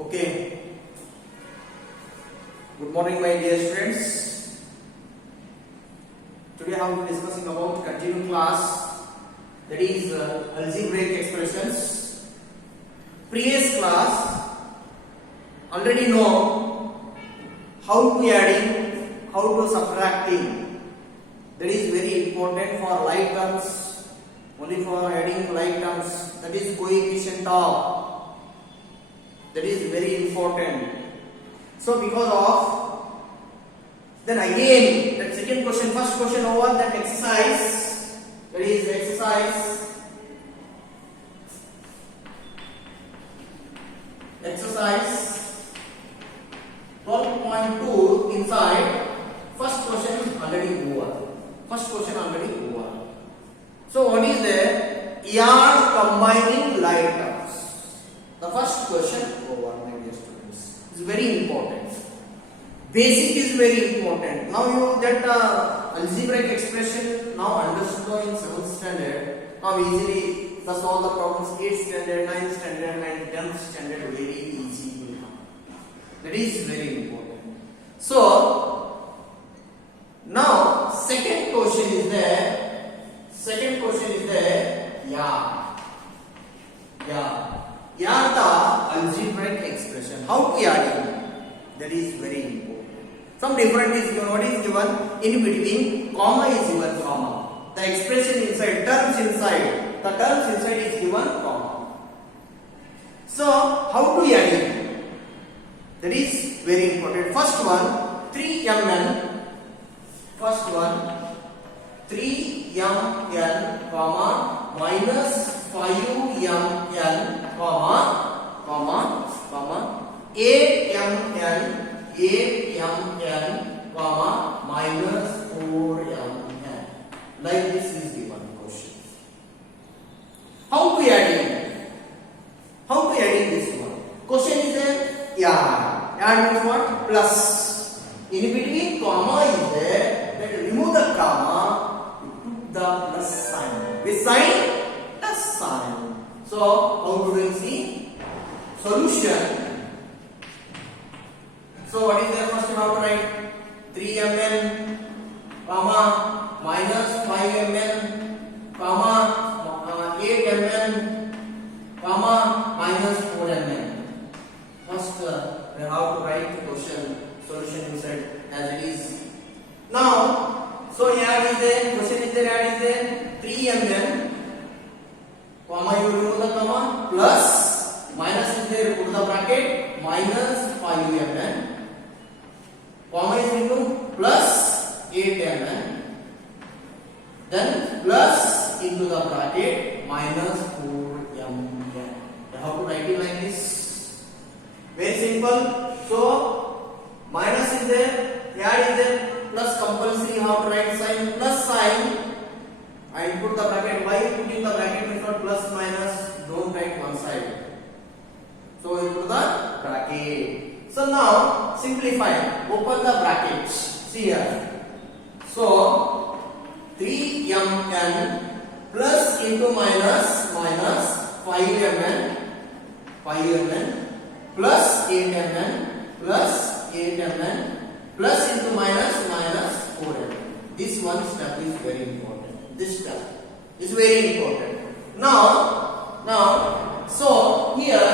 Okay. Good morning, my dear students. Today I am discussing about continuing class, that is algebraic expressions. Previous class already know how to adding, how to subtracting. That is very important for like terms. Only for adding like terms. That is coefficient of. That is very important. So because of, then again that second question, first question over that exercise, that is exercise 12.2 inside, first question is already over. First question already over. So what is there? You are combining like terms. The first question over, my dear students, is very important. Basic is very important. Now you get algebraic expression now understood in 7th standard. Now easily the solve the problems 8th standard, 9th standard and 10th standard very easy will come. That is very important. So now second question is there. Second question is there. Yeah, the algebraic expression. How to add it? That is very important. Some different is given. What is given? In between, comma is given, comma. The expression inside, terms inside. The terms inside is given, comma. So, how to add it? That is very important. First one, 3mn. First one, 3mn, comma, minus 5mn, comma, 8mn, comma, minus 4mn. Like this is given question. How to add in? How to add in this one? Question is there? Add means what? Plus. In between comma is there. Then remove the comma. Put the plus sign. This sign? Plus sign. So how do we see? Solution. So what is there? First you have to write 3mn, comma, minus 5mn, comma, 8mn, comma, minus 4mn. First we have to write the question solution inside as it is. Now, so add is there, question is there, add is there, 3mn, comma, you remove the comma, plus, minus is there, put the bracket, minus 5mn, comma is removed, plus 8mn, then plus into the bracket, minus 4mn. You have to write it like this. Very simple. So, minus is there, add is there, plus compulsory, you have to write sign, plus sign, and put the bracket. Why putting the bracket means not plus minus? Don't write one side. So we put the bracket. So now simplify. Open the brackets. See here. So 3mn plus into minus 5mn plus 8mn plus 8mn plus into minus 4mn. This one step is very important. This step is very important. Now, so here,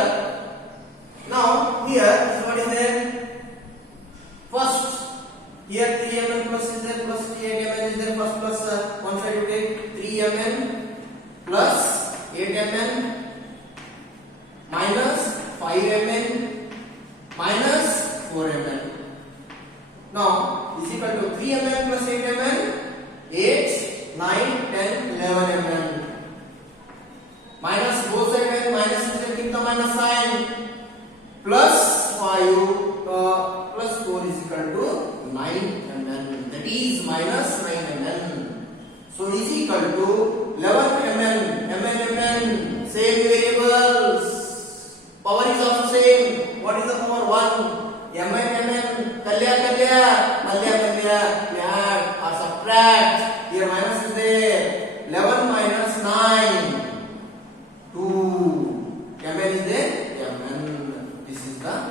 what is there? First, here 3mn plus is there, plus 8mn is there. First plus one side you take 3mn plus 8mn minus 5mn minus 4mn. Now, is equal to 3mn plus 8mn, 8, 9, 10, 11mn. Minus both sides, minus is there, keep the minus sign. Plus 5 plus 4 is equal to 9mn. That is minus 9mn. So is equal to 11mn. mn, same variables. Power is also same. What is the power? 1. mn, kalya, add or subtract. Here minus is there. 11 minus 9. 2. Mn is there. Mn. This is the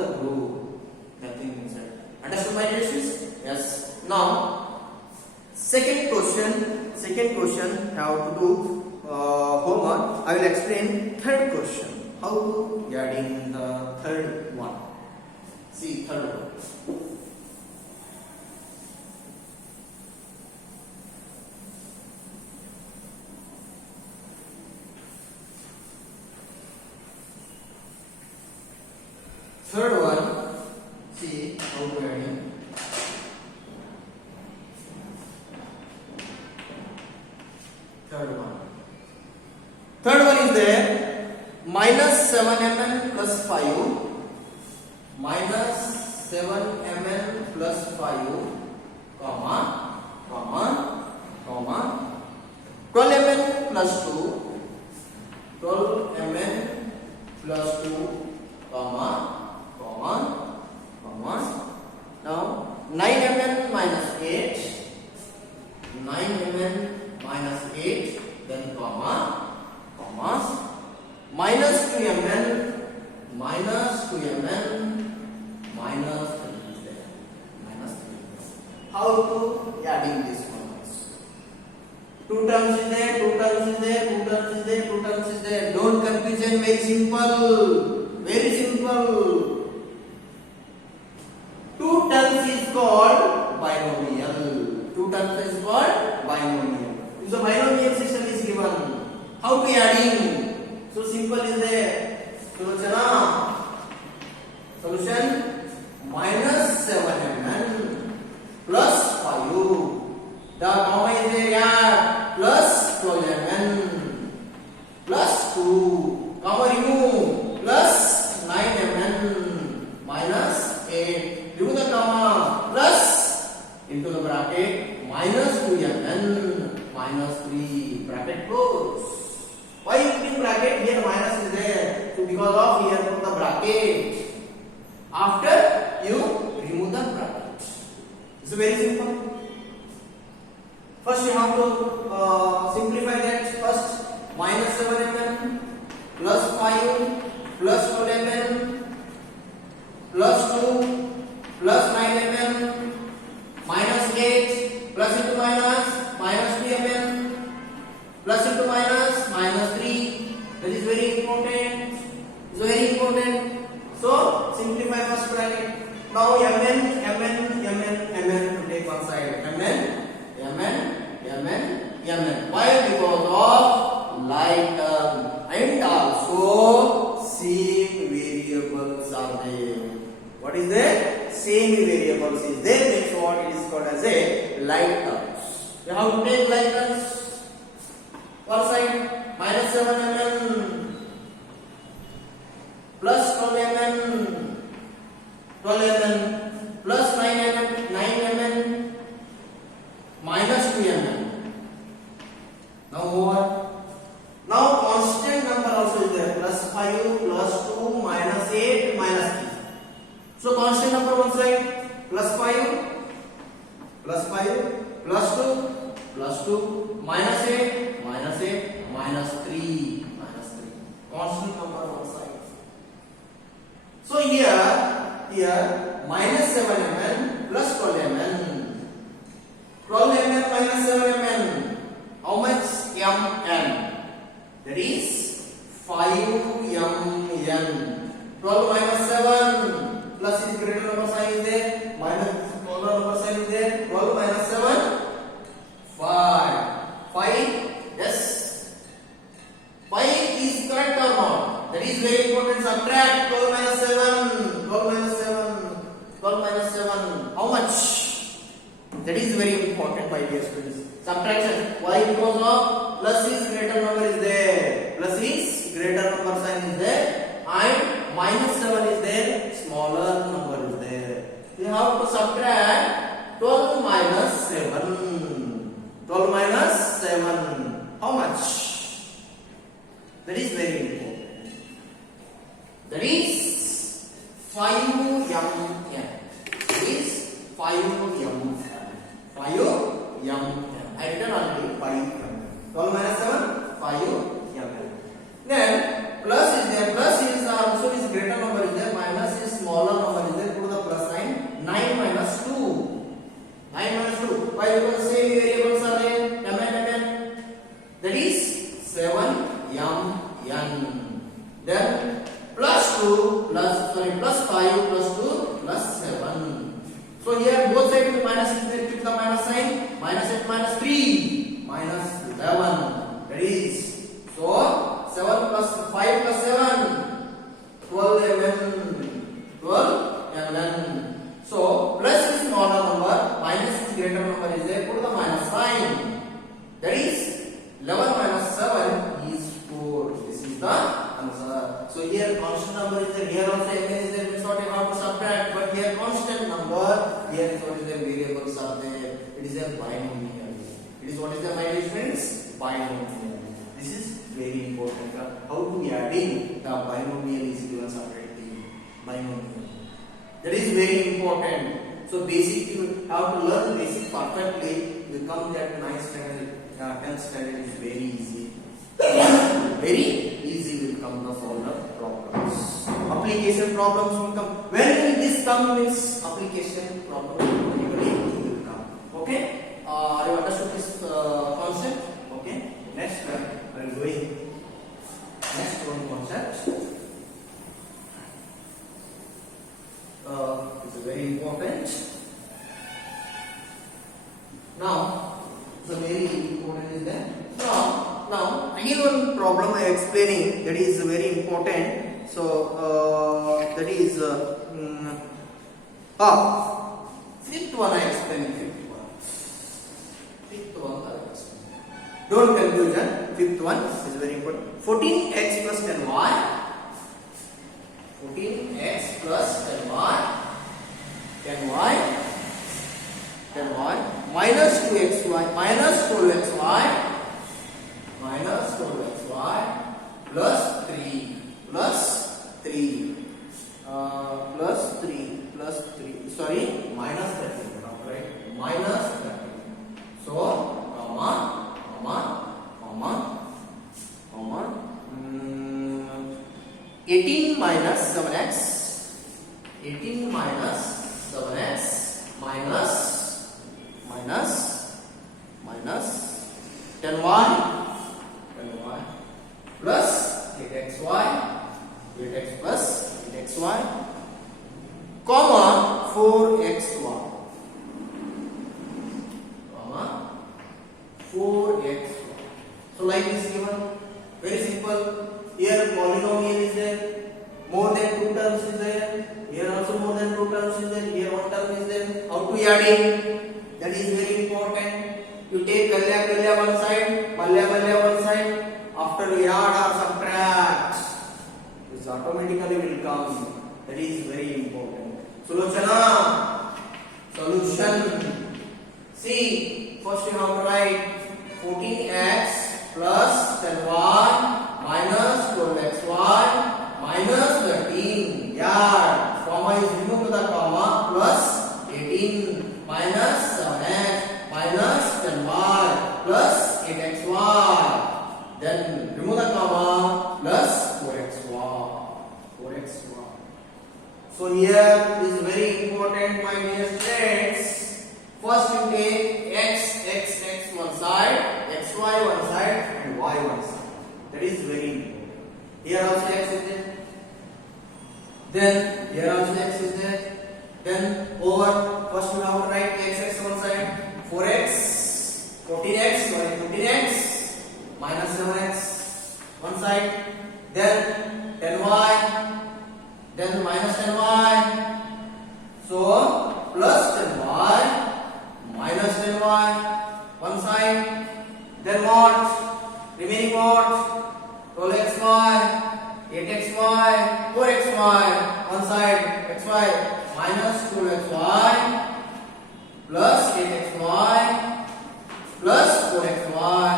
the group. Nothing inside. Understood my dear students? Yes. Now, second question how to do homework. I will explain third question. How to add in the third one. See third one. Third one, see how to add in. Third one is there, minus 7mn plus 5, minus 7mn plus 5, comma, 12mn plus 2, 12mn plus 2, comma. Now 9mn minus 8, 9mn minus 8, then commas, minus 2mn, minus 2mn, minus 3, minus 3. How to adding this one? Two terms is there, two terms is there, two terms is there, two terms is there. Don't confusion, very simple. Very simple. Two terms is called binomial. Two terms is called binomial. If the binomial system is given, how to adding? So simple is there. Solution minus 7mn plus 5. The comma is there, yeah. Plus 12mn plus 2. Comma remove. Plus 9mn minus 8. Remove the comma. Plus into the bracket minus 2mn minus 3. Bracket close. Why you put in bracket? Here minus is there. So because of here put the bracket. After you remove the bracket. It's very simple. First you have to simplify that. First minus 7mn plus 5 plus 12mn plus 2 plus 9mn minus 8 plus into minus 3mn plus into minus 3. That is very important. It's very important. So simplify first bracket. Now mn to take one side. mn. Why? Because of like term and also same variables are there. What is there? Same variables is there. That's what it is called as a like terms. You have to take like terms. One side minus 7mn plus 12mn plus 9mn minus 2mn. Now over. Now constant number also is there. Plus 5 plus 2 minus 8 minus 3. So constant number one side plus 5 plus 2 minus 8 minus 3. Constant number one side. So here minus 7mn plus 12mn. 12mn minus 7mn. How much? mn. That is 5mn. 12 minus 7 plus is greater number sign is there. Minus smaller number sign is there. 12 minus 7 5. 5. Yes. 5 is correct or not? That is very important. Subtract 12 minus 7. 12 minus 7. 12 minus 7. How much? That is very important, my dear students. Subtraction. Why? Because of plus is greater number is there. Plus is greater number sign is there. And minus 7 is there. Smaller number is there. You have to subtract 12 minus 7. 12 minus 7. How much? That is very important. That is 5mn. That is 5mn. 5mn. I written already 5mn. 12 minus 7, 5mn. Then plus is there. Plus is also is greater number is there. Minus is smaller here constant number, here is what is the variables are there. It is a binomial. It is what is the, my dear friends? Binomial. This is very important. How to add in the binomial is given separately. Binomial. That is very important. So basic, you have to learn basic perfectly. You come that 9th standard, 10th standard is very easy. Very easy will come to solve the problems. Application problems will come. When will this come? Means application problem will come. Okay? You understood this concept? Okay? Next one, I will go in. Next one concept. It's very important. Now, the very important is that now again one problem I am explaining that is very important. So that is fifth one I explain. Fifth one I explain. Don't confusion. Fifth one is very important. 14x plus 10y. 14x plus 10y. 10y minus 2xy minus 12xy minus 12xy plus 3 sorry, minus 13, right? Minus 13. So, comma 18 minus 7x 18 minus 7x minus 10y plus 8xy 8x plus 8xy comma 4xy 4xy. So like this given, very simple. Here polynomial is there, more than 2 terms is there. Here also more than 2 terms is there. Here 1 term is there. How to add in? That is very important. You take kalya one side, malya one side. After you add or subtract, this automatically will come. That is very important. Solution. See, first you have to write 14x plus 10y minus 12xy minus 13. Yeah, comma is removed the comma plus 18 minus 7x minus 10y plus 8xy. Then remove the comma plus 4xy. So here is very important, my dear students. First you take x one side, xy one side, and y one side. That is very important. Here also x is there. Then here also x is there. Then over, first you have to write x one side, 14x minus 7x one side. Then 10y, then minus 10y. So plus 10y minus 10y one side. Then what? Remaining what? 12xy, 8xy, 4xy one side. Xy minus 12xy plus 8xy plus 4xy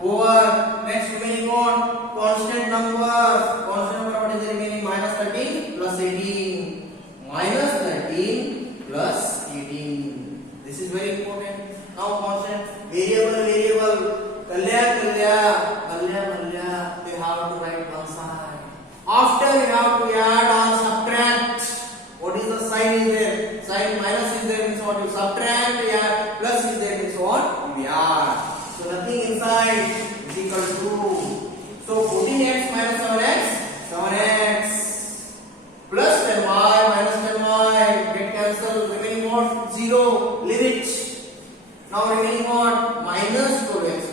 over next remaining what? Constant number. What is the remaining? Minus 13 plus 18. Minus 13 plus 18. This is very important. Now constant variable. Kalya. You have to write one side. After you have to add or subtract. What is the sign is there? Sign minus is there means what you subtract. Yeah. Plus is there means what you add. So nothing inside is equal to. So 14x minus 7x plus 10y minus 10y get cancelled. Remaining what? 0. Leave it. Now remaining what? Minus 4xy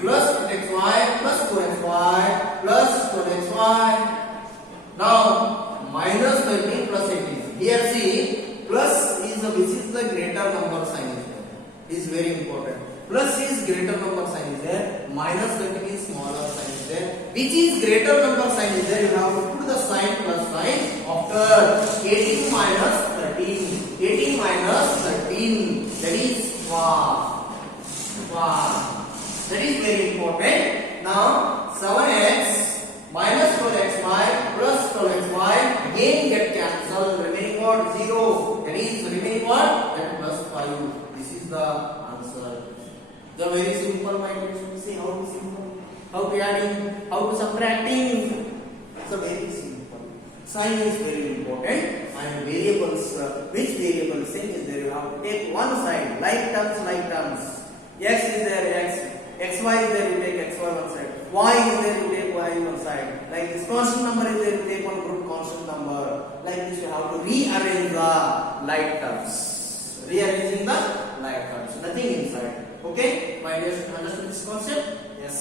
plus 8xy plus 4xy plus 4xy. Now minus 13 plus 18. Here see, plus is which is the greater number sign is there. Is very important. Plus is greater number sign is there. Minus 13 is smaller sign is there. Which is greater number sign is there? You have to put the sign plus sign after 18 minus 13. 18 minus 13. That is wow. Wow. That is very important. Now 7x minus 12xy plus 12xy again get cancelled. Remaining what? 0. That is remaining what? That plus 5. This is the answer. The very simple, my dear students. See how simple. How to adding, how to subtracting. It's a very simple. Sign is very important. And variables, which variable sign is there? You have to take one side. Like terms. X is there, x. Xy is there, you take xy one side. Y is there, you take y one side. Like this constant number is there, you take one group constant number. Like this, you have to rearrange the like terms. Rearranging the like terms. Nothing inside. Okay? My dear students, understood this concept? Yes.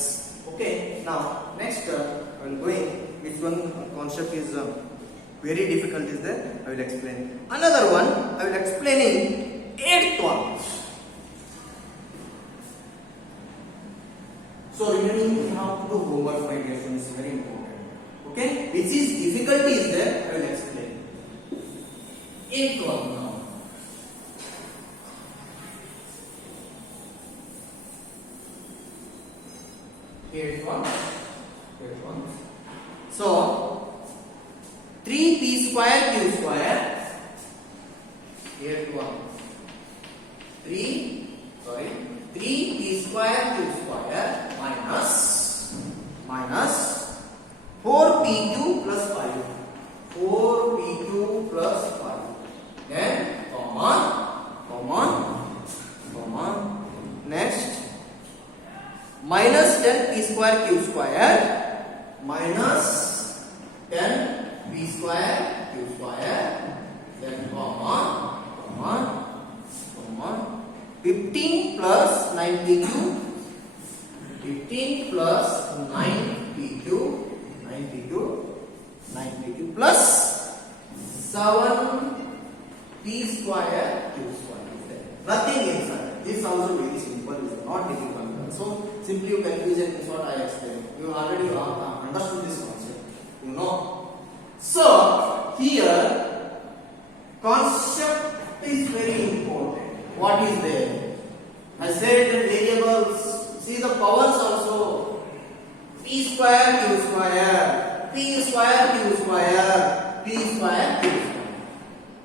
Okay. Now, next I will going. Which one concept is very difficult is there? I will explain. Another one, I will explain in 8th one. So remaining we have to do homework, my dear students, is very important. Okay? Which is difficulty is there? I will explain. 8th one now. Here's one. So 3p square q square. Here's one. 3p square q square minus 4pq plus 5. 4pq plus 5. Then comma. Next. Minus 10p square q square minus 10p square q square, then comma 15 plus 9pq, 15 plus 9pq plus 7p square q square. Nothing inside. This is also very simple. It's not difficult. So simply you can use it. Is what I explained. You already understood this concept. You know. So here concept is very important. What is there? I said the variables. See the powers also. P square q square. P square q square. P square q square.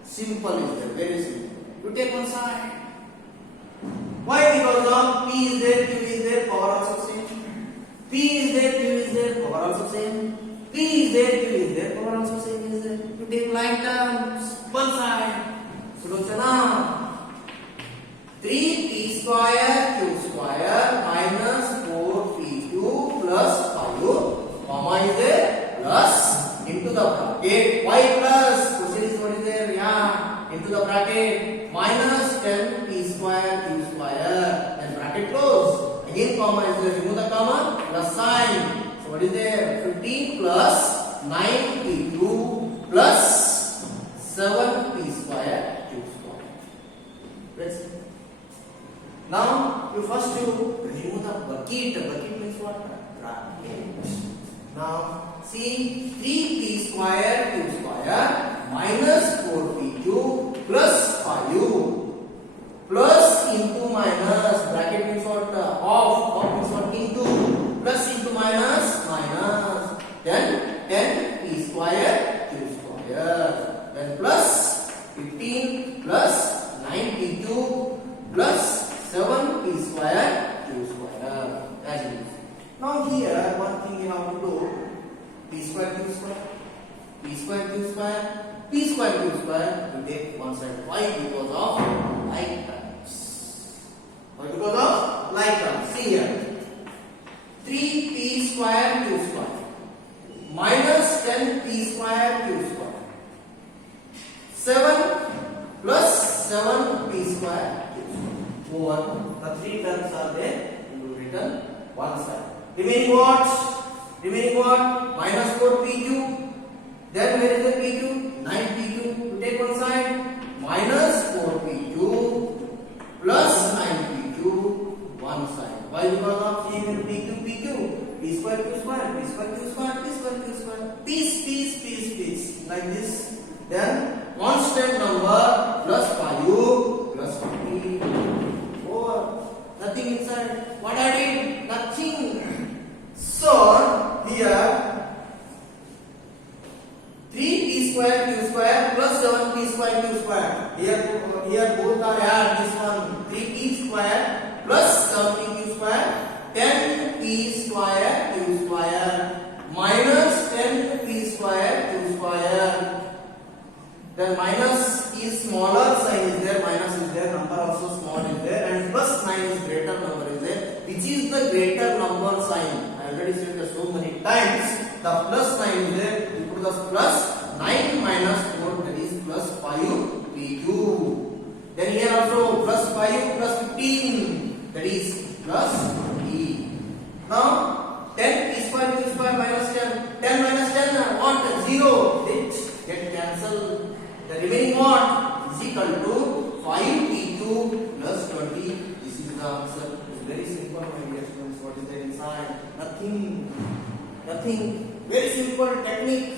Simple is there. Very simple. You take one side. Why? Because of P is there, Q is there, power also same. P is there, Q is there, power also same. P is there, Q is there, power also same is there. You take like terms, one side. So don't you know? 3p square q square minus 4pq plus 5, comma is there, plus into the bracket. Why plus? Question is what is there? Yeah, into the bracket. Minus 10p square q square, and bracket close. Again comma is there, remove the comma, plus sign. So what is there? 15 plus 9p2 plus 7p square q square. Let's see. Now you first remove the bucket. Bucket means what? Bracket. Now see 3p square q square minus 4pq plus 5 plus into minus, bracket means what? Off means what? Into, plus into minus, then 10p square q square, then plus 15 plus 9p2 plus 7p square q square. As it is. Now here one thing you have to do, p square q square, p square q square, p square q square, you take one side. Why? Because of like terms. Why? Because of like terms. See here, 3p square q square minus 10p square q square, 7 plus 7p square q square. Over the three terms are there. You will return one side. Remaining what? Remaining what? Minus 4pq. Then where is the pq? 9pq. You take one side. Minus 4pq plus 9pq, one side. Why? Because of same pq. P square q square. Here both are add this one 3p square plus 70q square 10p square q square minus 10p square q square. The minus is smaller sign is there, minus is there, number also small is there, and plus 9 is greater number is there. Which is the greater number sign? I already said that so many times. The plus 9 is there. You put the plus 9 minus 4, that is plus 5 PQ. Then here also plus 5 plus 15, that is plus E. Now 10 p square q square minus 10. 10 minus 10 what? 0. It get cancelled. The remaining what is equal to 5p2 plus 20. This is the answer. It's very simple, my dear students. What is there inside? Nothing. Very simple technique.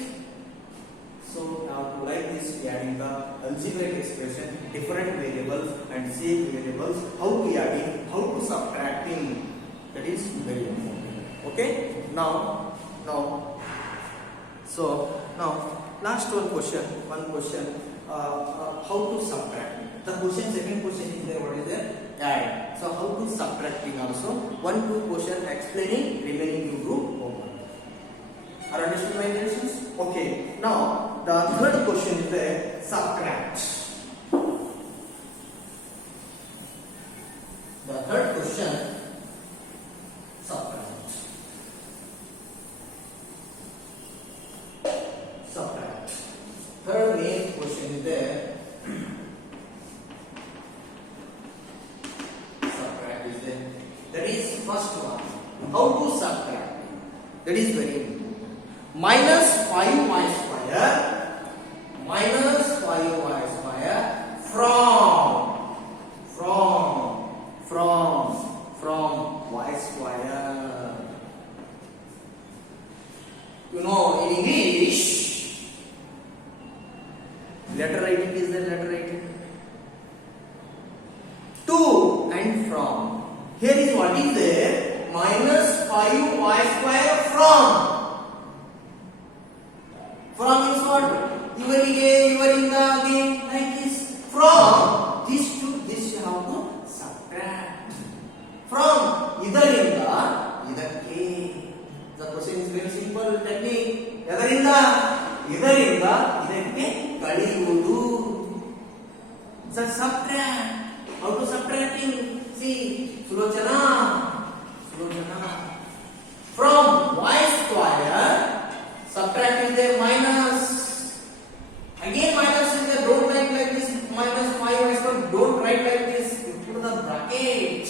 So now to like this, we adding the algebraic expression, different variables and same variables. How we adding? How to subtracting? That is very important. Okay. Now. So now. Last one question. How to subtract? The question, second question is there. What is there? Add. So how to subtracting also? 1-2 question explaining, remaining you do homework. Are understood my questions? Okay. Now the third question is there. Subtract. The third question. Subtract. Third main question is there. Subtract is there. That is first one. How to subtract? That is very important. Minus 5y square. Minus 5y square from y square. You know, in English. Letter writing is there, letter writing. To and from. Here is what is there? Minus 5y square from. From is what? Again, like this. From this to this you have to subtract. From idharinda. The question is very simple technique. ಇದರಿಂದ ಇದಕ್ಕೆ ಕಳೆಯುವುದು. So subtract. How to subtracting? See, Sulochana. From y square, subtract is there minus. Again minus is there. Don't write like this. Minus 5y square. Don't write like this. You put the bracket.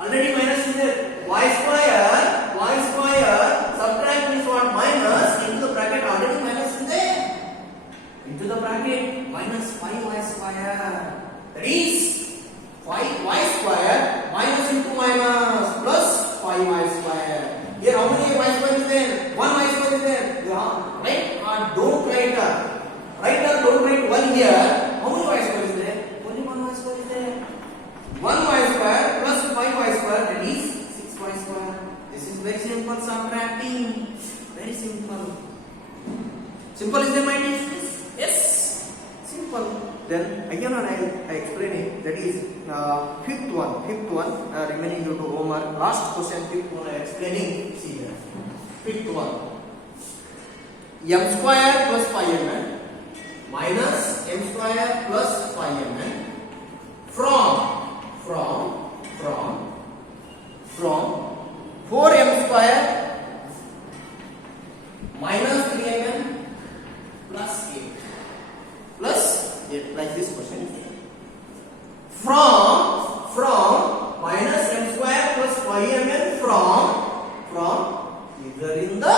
Already minus is there. Y square. Subtract is what? Minus. Into the bracket. Already minus is there. Into the bracket. Minus 5y square. That is 5y square. Minus into minus. Plus 5y square. Here how many y square is there? 1 y square is there. Right? Don't write. Don't write 1 here. How many y square is there? Only 1 y square is there. 1 y square plus 5y square. That is 6y square. This is very simple subtracting. Very simple. Simple is there, my dear students? Yes. Simple. Then again I explain it. That is fifth one. Remaining you to homework. Last question, fifth one I explaining. See here. Fifth one. M square plus 5mn minus m square plus 5mn from 4m square minus 3mn plus 8 like this question. From minus m square plus 5mn from idharinda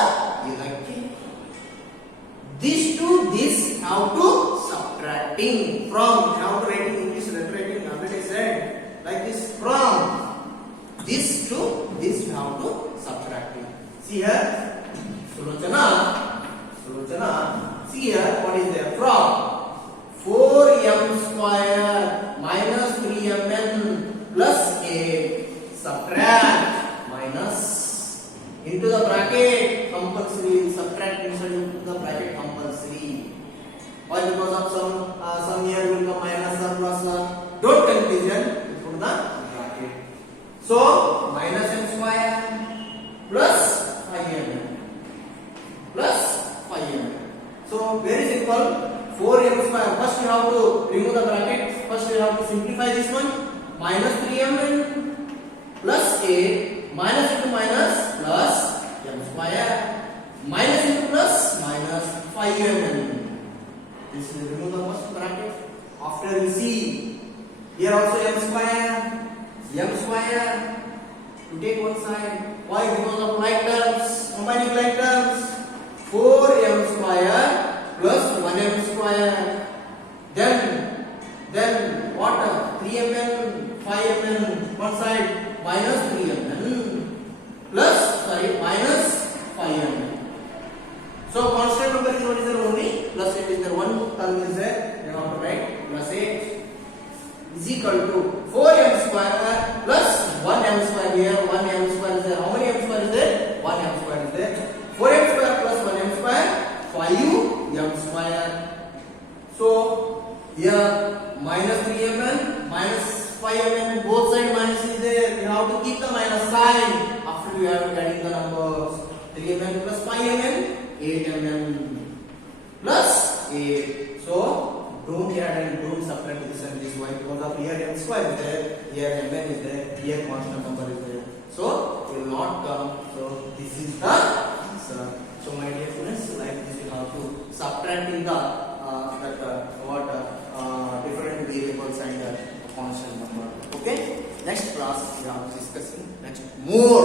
idhakke. This to this how to subtracting. From how to write in English letter writing already said like this. From this to this how to subtracting. See here, Sulochana. See here what is there? From 4m square minus 3mn plus 8 subtract minus into the bracket compulsory. Subtract inside into the bracket compulsory. Why? Because of some here will come minus or plus. Don't confusion. Put the bracket. So minus m square plus 5m plus 5m. So very simple. 4m square. First we have to remove the bracket. First we have to simplify this one. Minus 3mn plus 8 minus into minus plus m square minus into plus minus 5mn. This is remove the first bracket. After we see here also m square. To take one side. Why? Because of like terms. Combining like terms. 4m square plus 1m square. Then what? 3mn, 5mn one side minus 3mn plus minus 5mn. So constant number is what is there only plus 8 is there. One term is there. You have to write plus 8 is equal to 4m square plus 1m square here. 1m square is there. How many m square is there? 1m square is there. 4m square plus 1m square 5m square. So here minus 3mn minus 5mn both side minus is there. You have to keep the minus sign after you have adding the numbers. 3mn plus 5mn 8mn plus 8. So don't add and don't subtract this and this. Why? Because of here m square is there, here mn is there, here constant number is there. So it will not come. So this is the answer. So my dear students, like this you have to subtract in the different variables and constant number. Okay. Next class we are discussing next more.